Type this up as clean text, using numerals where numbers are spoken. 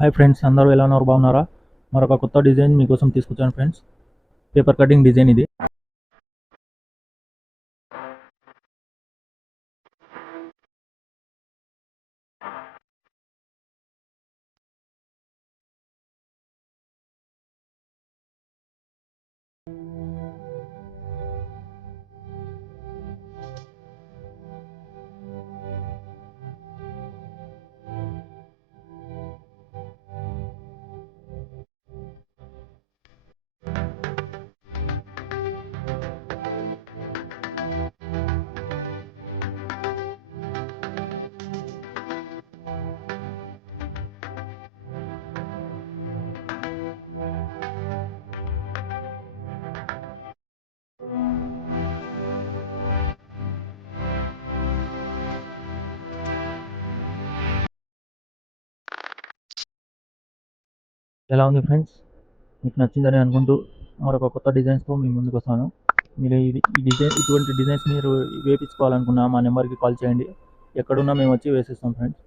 Hi friends, అందరూ ఎలా ఉన్నారు? బాగున్నారా? మరొక కొత్త డిజైన్ మీకోసం తీసుకొచ్చాను ఫ్రెండ్స్. పేపర్ కటింగ్ డిజైన్ ఇది. ఎలా ఉంది ఫ్రెండ్స్? మీకు నచ్చిందని అనుకుంటూ మరొక కొత్త డిజైన్స్తో మీ ముందుకు వస్తాను. మీరు ఇటువంటి డిజైన్స్ మీరు వేయించుకోవాలనుకున్నా మా నెంబర్కి కాల్ చేయండి. ఎక్కడున్నా మేము వచ్చి వేసిస్తాం ఫ్రెండ్స్.